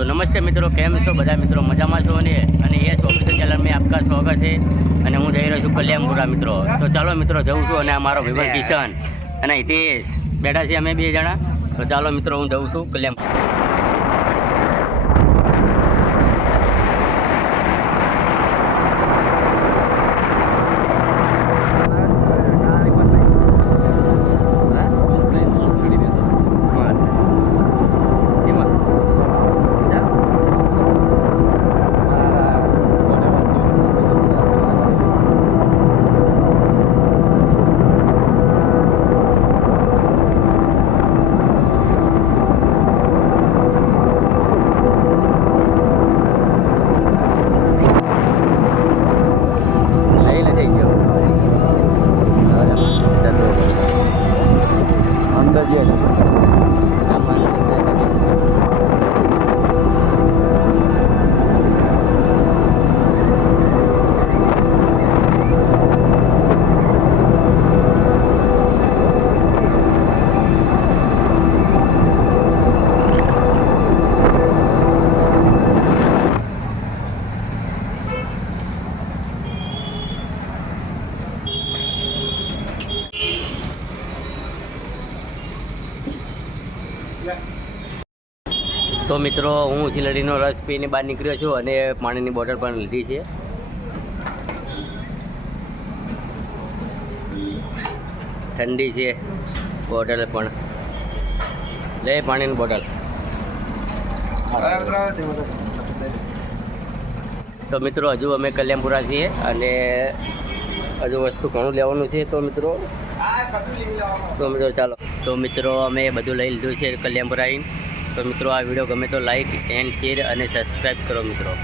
तो नमस्ते मित्रों, केम छो बधा मित्रों? मजामां छो ने? अने यस ऑफिशियल चैनल में आपका स्वागत है। अने हूँ जई रह्यो छुं कल्याणपुरा मित्रों। तो चालो मित्रों जऊँ छुं अने मारो भाईबंध किशन अने हितेश बेठा छे अमे बे जणा। तो चालो मित्रों हूँ जऊँ छुं कल्याणपुरा। तो मित्रों हूँ सिलरीनो रस पीने बहार निकळ्यो छुं अने पाणीनी बोटल पण लीधी छे। ठंडी छे बोटल पण ले पाणीनी बोटल। तो मित्रों हजू अमे कल्याणपुरा छीए अने हजू वस्तु घणुं लेवानुं छे। तो मित्रों चालो तो मित्रों अमे बधुं लई लीधुं छे कल्याणपुरा आवीने। तो मित्रों आ वीडियो गमे तो लाइक एंड शेर और सब्सक्राइब करो मित्रों।